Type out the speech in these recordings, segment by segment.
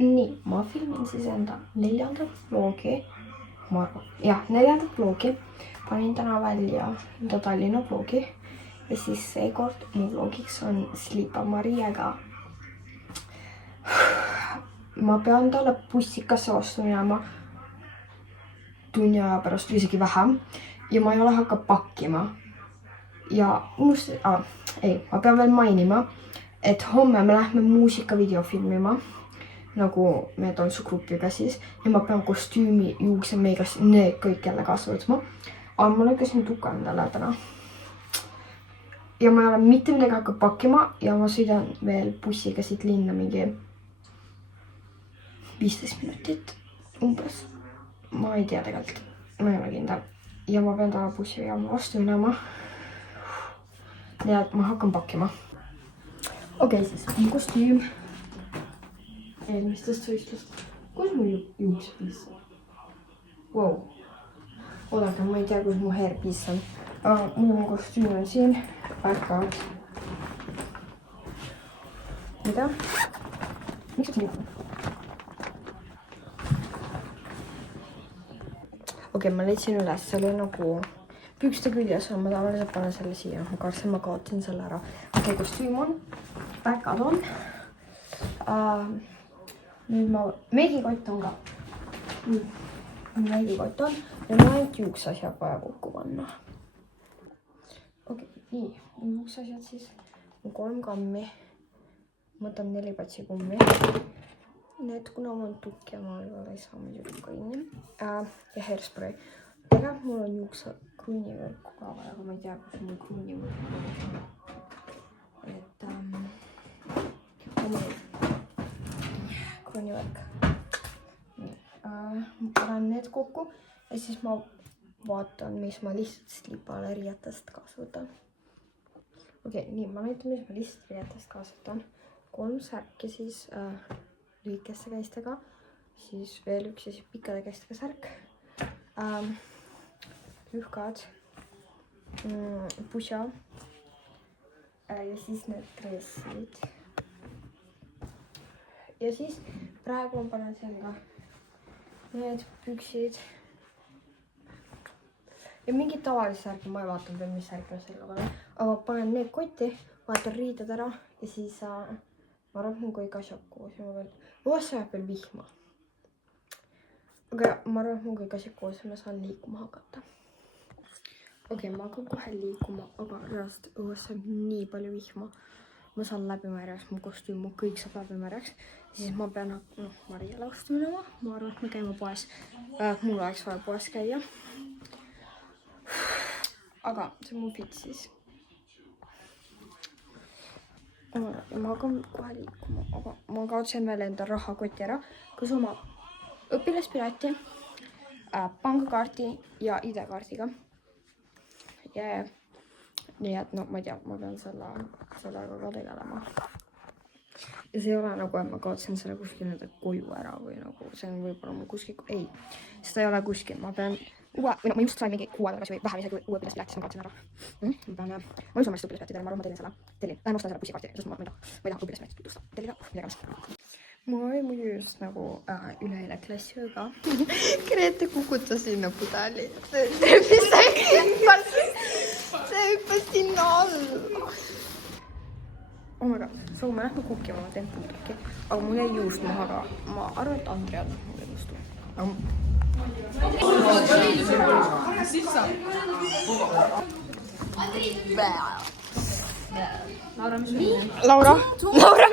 nii, ma filmin siis enda 4. vloogi. Ma arvan, jah, 4. vloogi. Panin täna välja enda Tallinna vloogi. Ja siis seekord mu vlogiks on Slipa Mariaga. Ma pean talle bussikasse vastu minema tunni aja pärast või isegi vähem. Ja ma ei ole hakka pakkima. Ja ma pean veel mainima, et homme me lähme muusikavideo filmima. Nagu me tantsugrupiga siis. Ja ma pean kostüümi, juukse, meigas, need kõik jälle kaasa võtma. Aga ma lõikasin tuka endale täna. Ja ma ei ole mitte midagi hakka pakkima. Ja ma sõidan veel bussiga siit linna mingi 15 minutit umbes. Ma ei tea tegelikult. Ma ei ole kindel. Ja ma pean talle bussijaama vastu minema. Ja ma hakkan pakkima. Okei, siis on kostüüm eelmistest võistlust. Kus mu juuksed piis on? Wow. Oodake, ma ei tea, kus mu hair piis on. Aga mul kostüüm on siin. Background. Mida? Miks see nii on? Okei, ma leidsin üles. See oli nagu pükste küljes on. Ma tavaliselt panen selle siia. Ma kartsin, ma kaotin selle ära. Okei, kostüüm on. Backad on. Nüüd ma meigikott on ka. Meigikott on. Ja ma ainult juuksasjad vaja kokku panna. Okei, nii. Juuksasjad siis. 3 kammi. Võtan 4 patsi kummi. Need, kuna mul on tukk ja ma ei saa muidugi kinni. Ja hairspray. Tegelikult mul on juukse kruunivõrku ka vaja, aga ma ei tea, kus mul kruunivõrku on. Et kruunivõrk. Ma panen need kokku ja siis ma vaatan, mis ma lihtsalt Slipale riietest kaasa võtan. Okei, nii, ma näitan, mis ma lihtsalt riietest kaasa võtan. 3 särki siis lühikeste käistega, siis veel üks ja siis pikkade käistega särk, lühkad, pusa ja siis need dressid. Ja siis praegu ma panen siin ka need püksid ja mingid tavalised särki, ma ei vaatan veel, mis särk on selle peale, aga panen need kotti, vaatan riided ära ja siis ma arvan, et mul kõik asjad koos ja ma veel, see jääb veel vihma. Aga ma arvan, et mul kõik asjad koos ja ma saan liikuma hakata. Okei, ma hakkan kohe liikuma, aga reaalselt õues saab nii palju vihma. Ma saan läbimärjaks, mu kostüüm, mu kõik saab läbimärjaks. Siis ma pean Mariale vastu minema. Ma arvan, et me käime poes. Mul oleks vaja poes käia. Aga see on mu fit siis. Ma hakkan kohe liikuma, aga ma kaotsin veel enda rahakoti ära, kus oma õpilaspileti, pangakaarti ja ID-kaardiga. Ja nii et no, ma ei tea, ma pean sellega ka tegelema. Ja see ei ole nagu, et ma kaotsin selle kuskil koju ära või nagu, see on võib-olla mul kuskil, ei, seda ei ole kuskil, ma pean ma just sain mingi 6 tagasi või vähem isegi uue õpilaspileti, siis ma kaotsin ära. Ma just omast õpilaspileti teile, ma arvan, ma tellin selle, lähen ostan selle bussikaarti, sest ma ei taha õpilaspiletit tutvustada, tellida, midagi. Mul oli muidu just nagu üleeile klassiga. Grete kukutas sinna pudeli. See hüppas sinna alla. Oh my god, so ma lähme kukkima, ma teen pudriki. Aga mul jäi juust maha ka. Ma arvan, et Andri annab mulle juustu. Laura,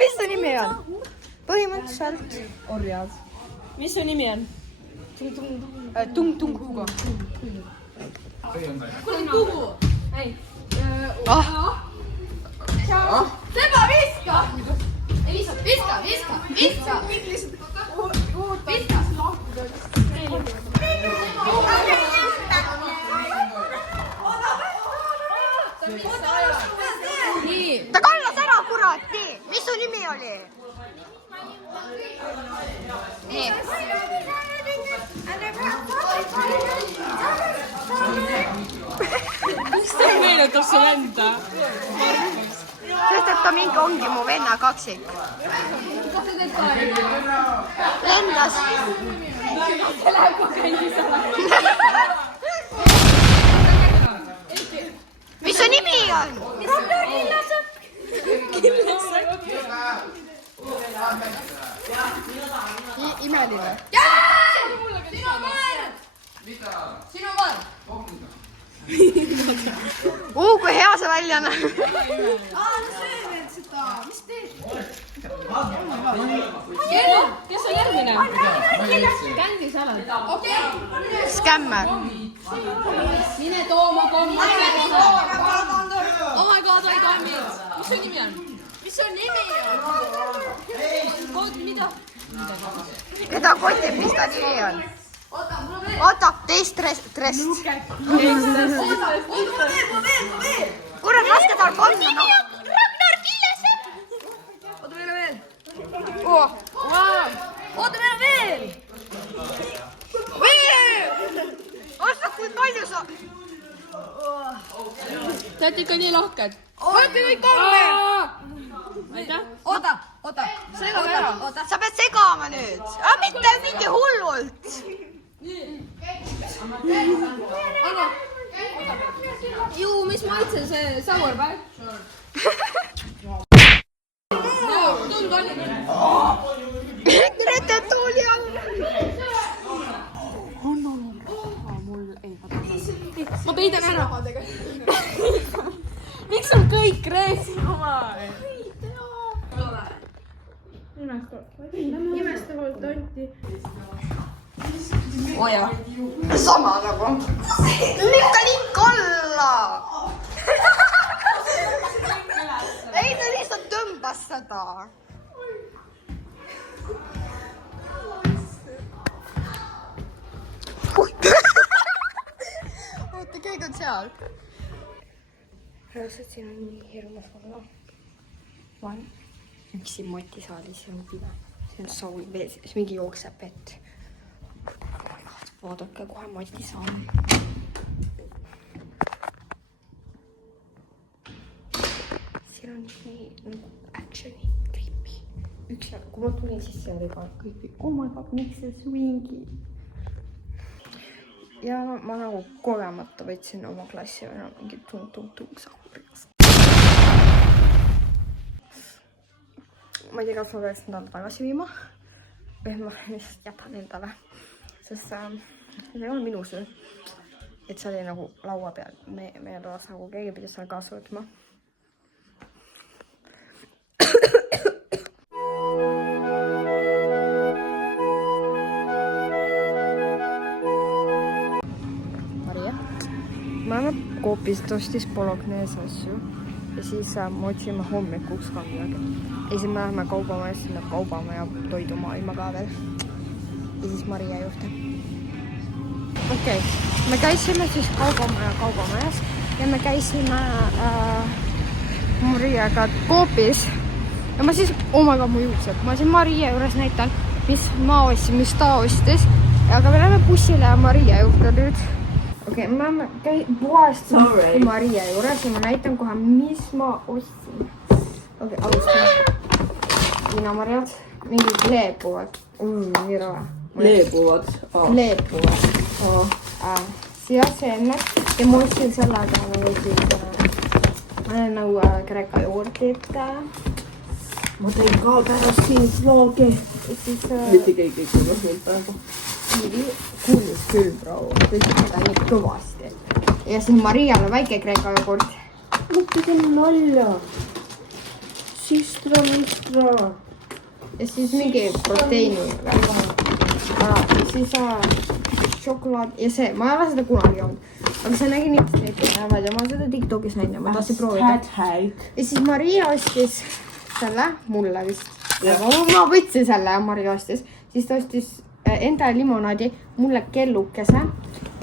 mis su nimi on? Põhimõtteliselt orjad. Mis su nimi on? Tung Hugo. Kugu! Ei. Seba, viska! Viska! Ta kallas ära, kurat, nii! Mis su nimi oli? Nii. Miks ta meenutab su venda? Sest et ta mingi ongi mu venna kaksik. teed paari? Lendas. See läheb kogu kandis ala. Mis su nimi on? Ragnar Killasepp. Imeline. Sinu koer! Sinu koer! Kui hea see välja näeb. Kes on järgmine? Kandis ala. Okei. Skämmer. Mine too oma kommi. Oh my god, I got it. Mis su nimi on? Mis su nimi on? Mida? Keda kotib, mis ta nimi on? Oota, teist trest. Kurat, laske tal panna, noh. Ragnar Killasepp. Oota, meil on veel. Oota, meil on veel. Oota, kui palju sa... Te olete ikka nii lahked. Võtke kõik kolme. Aitäh. Oota. Segame ära. Sa pead segama nüüd. Mitte mingi hullult. Juu, mis maitse see sour bag? Tund on. Retetuuli all. Ma peidan ära. Miks on kõik reesi oma? Imestavalt anti. Oo jaa. Sama nagu. Miks nii kolla? Ei, ta lihtsalt tõmbas seda. Oota, keegi on seal. Reaalselt siin on nii hirmus olla. Ma olen üksi Mati saalis ja on pive. See on soul, siis mingi jookseb vett. Vaadake, kohe Mati saab. Siin on nii nagu actioni, creepy. Üks ja kui ma tulin sisse, oli ka creepy. Oh my god, miks see swingi? Ja no, ma nagu kogemata võtsin oma klassi või no mingi tung sahurjas. Ma ei tea, kas ma peaks endale tagasi viima või ma lihtsalt jätan endale, sest see ei ole minu süü, et see oli nagu laua peal meie toas, nagu keegi pidi selle kaasa võtma. Me oleme Coopist ostis Bologneese asju ja siis me otsime hommikuks ka midagi. Ja siis me läheme kaubamajas, sinna kaubamaja toidumaailma ka veel. Ja siis Maria juurde. Okei, me käisime siis kaubamajas ja me käisime Mariaga Coopis. Ja ma siis, oh my god, mu juuksed. Ma siin Maria juures näitan, mis ma ostsin, mis ta ostis. Aga me läheme bussile ja Maria juurde nüüd. Okei, ma puhast Maria juures ja ma näitan kohe, mis ma ostsin. Okei, alustame. Viinamariad, mingid leebuvad. Nii raha. Leebuvad. Leebuvad. Siaseenned ja ma ostsin sellega nagu Kreeka juurdid. Ma tein ka pärast siin vlogi. Mitte keegi ei kuulnud mind praegu. Kuulis küll, proua. Ta ütles seda nii kõvasti. Ja siin Mariale väike Kreeka jogurt. Mõtte küll nalja. Sistra, mistra. Ja siis mingi proteiini. Ja siis šokolaad. Ja see, ma ei ole seda kunagi joonud. Aga see nägi nii näevad ja ma olen seda TikTokis näinud ja ma tahtsin proovida. Ja siis Maria ostis selle, mulle vist. Ma võtsin selle ja Maria ostis. Siis ta ostis endale limonaadi, mulle kellukese.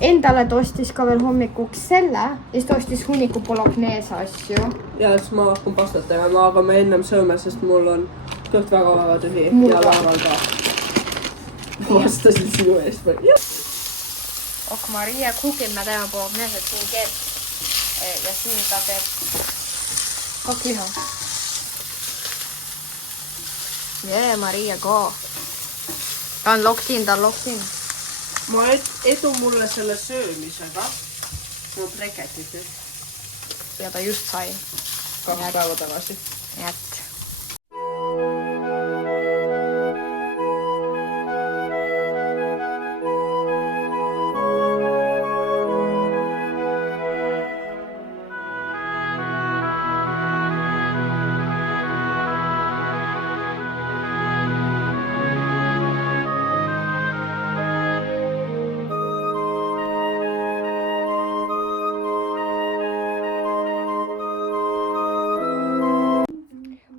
Endale ta ostis ka veel hommikuks selle ja siis ta ostis hunniku Bologneese asju. Ja siis ma hakkan pastat tegema, aga me ennem sööme, sest mul on kõht väga tühi ja laeval ka. Vastasin sinu eest või? Ok, Maria kukin me teeme Bologneese, et siin keeb ja siin ta teeb kaks liha. Yeah, Maria, go. Ta on locked in. Ma edu mulle selle söömisega. Mul breketit nüüd. Ja ta just sai. 2 päeva tagasi. Et.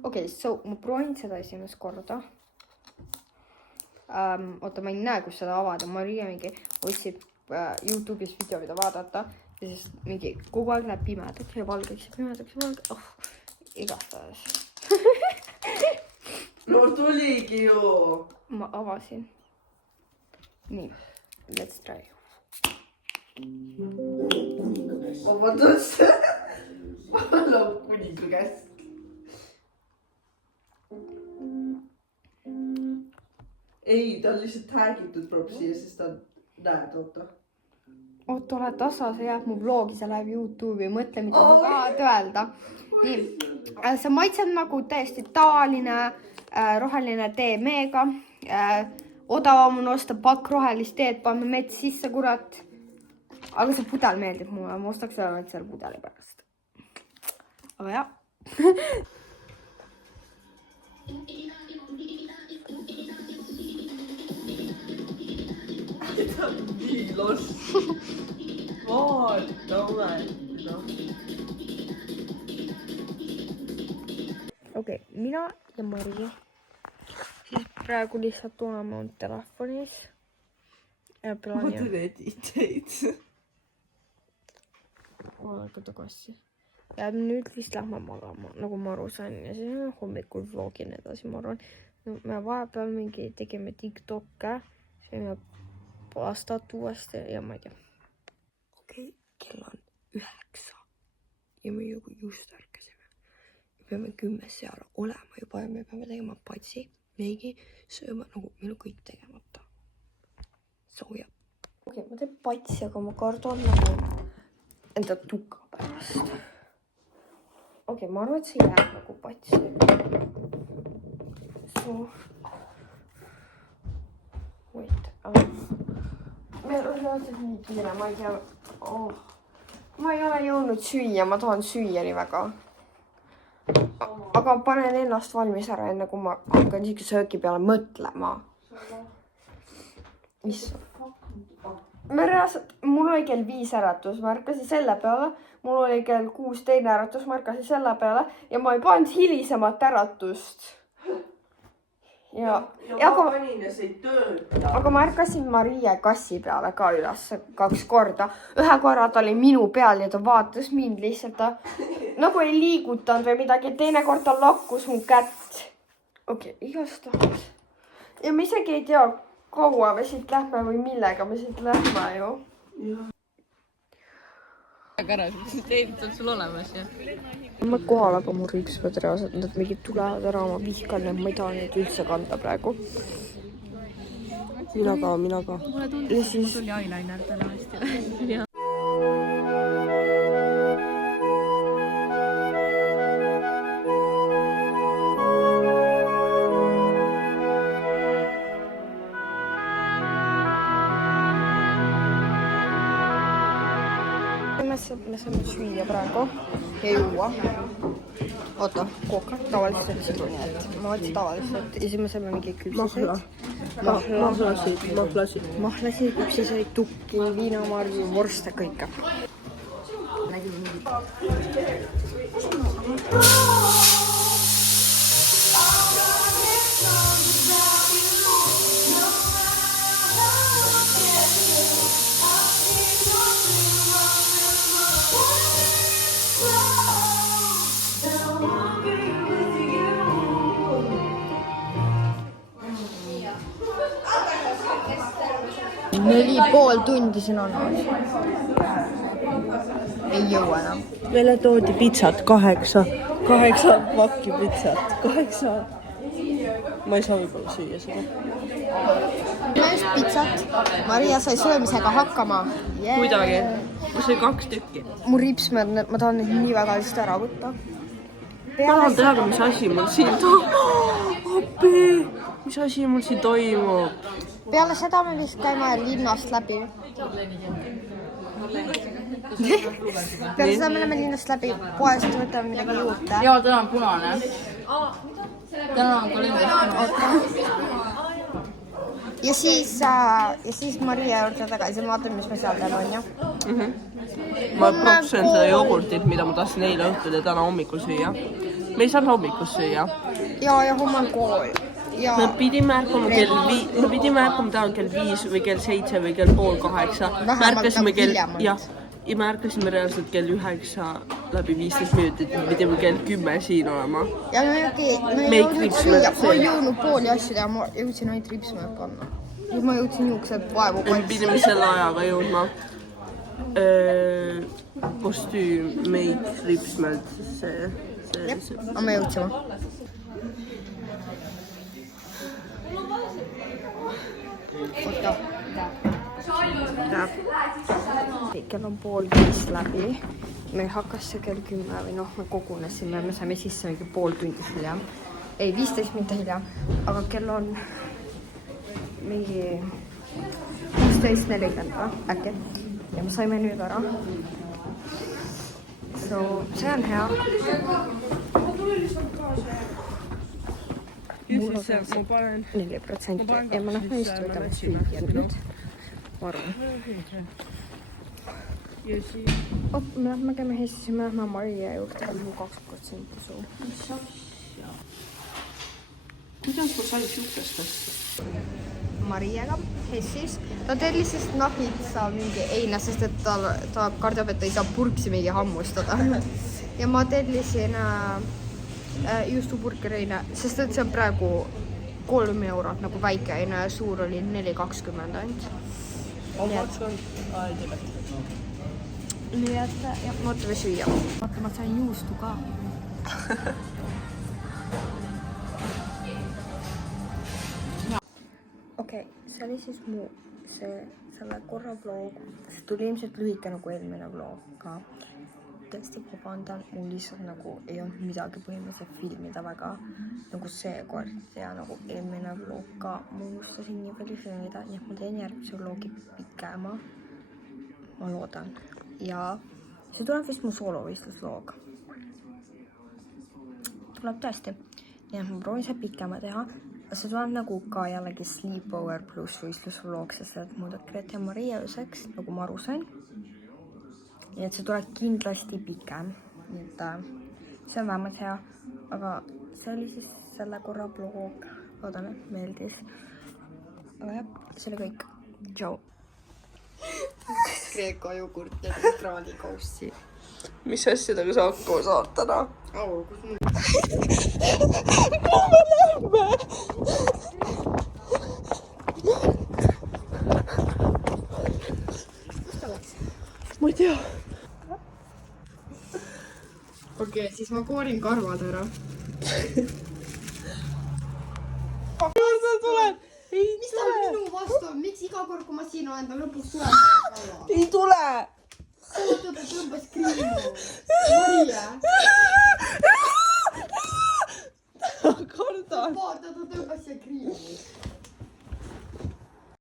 Okei, so ma proovin seda esimest korda. Oota, ma ei näe, kus seda avada. Maria mingi otsib YouTube'is video, mida vaadata. Ja siis mingi kogu aeg läheb pimedaks ja valgeks. Oh, igastahes. No tuligi ju. Ma avasin. Nii, let's try. Vabandust. Palun kuninga käest. Ei, ta on lihtsalt taggitud propsi ja siis ta näed, oota. Oota, ole tasa, see jääb mu vlogi, see läheb YouTube'i, mõtle, mida sa tahad öelda. Nii, see maitseb nagu täiesti tavaline roheline tee meega. Odavam on osta pakk rohelist teed, panna mets sisse, kurat. Aga see pudel meeldib mulle, ma ostaks seda ainult selle pudeli pärast. Aga jah. Ta on nii lost. Vaata ole. Okei, mina ja Maria. Siis praegu lihtsalt oleme on telefonis. Ma teen editeid. Aega tagasi. Ja nüüd vist lähme magama, nagu ma aru sain. Ja siis on hommikul vlogin edasi, ma arvan. Me vahepeal mingi tegime TikTok'e. Sõime pastat uuesti ja ma ei tea. Okei, kell on 9. Ja me just ärkasime. Me peame 10 seal olema juba ja me peame tegema patsi, meigi, sööma, nagu meil on kõik tegemata. Sooja. Okei, ma teen patsi, aga ma kardan nagu enda tuka pärast. Okei, ma arvan, et see jääb nagu patsi. Wait. Meil on lihtsalt nii kiire, ma ei tea. Ma ei ole jõudnud süüa, ma tahan süüa nii väga. Aga panen ennast valmis ära, enne kui ma hakkan siuke sööki peale mõtlema. Issand. Mul oli kell 5 äratus, ma ärkasin selle peale. Mul oli kell 6 teine äratus, ma ärkasin selle peale. Ja ma ei pannud hilisemat äratust. Ja ma panin ja see ei tööta. Aga ma ärkasin Maria kassi peale ka üles 2 korda. Ühe korra ta oli minu peal ja ta vaatas mind lihtsalt. Ta nagu ei liigutanud või midagi. Teine kord ta lakkus mu kätt. Okei, igastahes. Ja me isegi ei tea, kaua me siit lähme või millega me siit lähme ju. Ära, teed on sul olemas ja. Ma kohal, aga mu ripsmed reaalselt, nad mingid tulevad ära, ma vihkan need, ma ei taha neid üldse kanda praegu. Mina ka. Mulle tundus, et mul tuli eyeliner täna hästi. Me saame süüa praegu ja juua. Oota, kooka. Tavaliselt sidruni, et ma võtsin tavaliselt. Ja siis me saame mingi küpsiseid. Mahlasid, küpsiseid, tukki, viinamarju, vorste, kõike. Neli pool tundi siin on. Ei jõua enam. Meile toodi pitsat 8 pakki pitsat. 8. ma ei saa võib-olla süüa seda. just pitsat. Maria sai söömisega hakkama. Kuidagi. Ma sai 2 tükki. mu ripsmed, ma tahan neid nii väga lihtsalt ära võtta. Ma tahan teada, mis asi mul siin appi! Mis asi mul siin toimub? Peale seda me vist käime linnast läbi. Peale seda me läheme linnast läbi, poest võtame midagi juurde. Jaa, täna on punane. Täna on kalendris. Ja siis Maria juurde tagasi, vaatame, mis me seal teeme, on ju. Ma propsen seda jogurtit, mida ma tahtsin eile õhtul ja täna hommikul süüa. Me ei saanud hommikus süüa. Ja homme on kool. Ja Me pidime ärkama täna kell 5 või kell 7 või kell pool 8. Vähemalt nagu hiljemalt. Ja me ärkasime reaalselt kell 9 läbi 15 minutit. Me pidime kell 10 siin olema. Ja me jõudnud süüa, ma ei jõudnud pooli asju teha, ma jõudsin ainult ripsmed panna. Siis ma jõudsin juuksed vaevu Me pidime selle ajaga jõudma kostüüm, meik, ripsmed, see. Aga me jõudsime. Oota. Kell on 4:30 läbi. Me hakkas see kell 10 või noh, me kogunesime, me saime sisse mingi pool tundi hiljem. Ei, 15 minutit hiljem, aga kell on mingi 16:40 äkki. Ja me saime nüüd ära. So, see on hea. Mul on Ma panen 4% ja ma lähen just võtama süüa nüüd. Ma arvan. Me lähme käime Hessis, me lähme Maria juurde, mul 20% suu. kuidas ma sain siukest asja? Mariaga Hessis. Ta tellis siis nahitsa mingi eile, sest et ta kardab, et ta ei saa purksi mingi hammustada. Ja ma tellisin juustupurki eile, sest et see on praegu 3 eurot nagu väike eile ja suur oli 4,20 ainult. Nii et ja, ma ootame süüa. Vaata, ma sain juustu ka. Okei, see oli siis mu selle korra vlog. See tuli ilmselt lühike nagu eelmine vlog ka. Tõesti vabandan, mul lihtsalt nagu ei olnud midagi põhimõtteliselt filmida väga nagu seekord ja nagu eelmine vlog ka. Ma unustasin nii palju filmida, nii et ma teen järgmise vlogi pikema. Ma loodan. Ja see tuleb vist mu soolovõistlusvlog. Tuleb tõesti. Nii et ma proovin see pikema teha. See tuleb nagu ka jällegi Sleepover pluss võistlusvlog, sest et muudab Grete ja Maria ööseks, nagu ma aru sain. Nii et see tuleb kindlasti pikem. Nii et see on vähemalt hea. Aga see oli siis selle korra vlog. Loodan, et meeldis. Aga jah, see oli kõik. Tšau. Kreeka jogurt ja kraadikoussi. mis asjadega sa hakkama saad täna? Kus mul? Kuhu me lähme? Ma ei tea. Okei, siis ma koorin karvad ära. Kus sa tuled? Ei Mis ta minu vastu on? Miks iga kord, kui ma siin olen, ta lõpuks tuleb? Ei tule! Oota, ta tõmbas kriimu. Maria. Kardan. Vaata, ta tõmbas siia kriimu.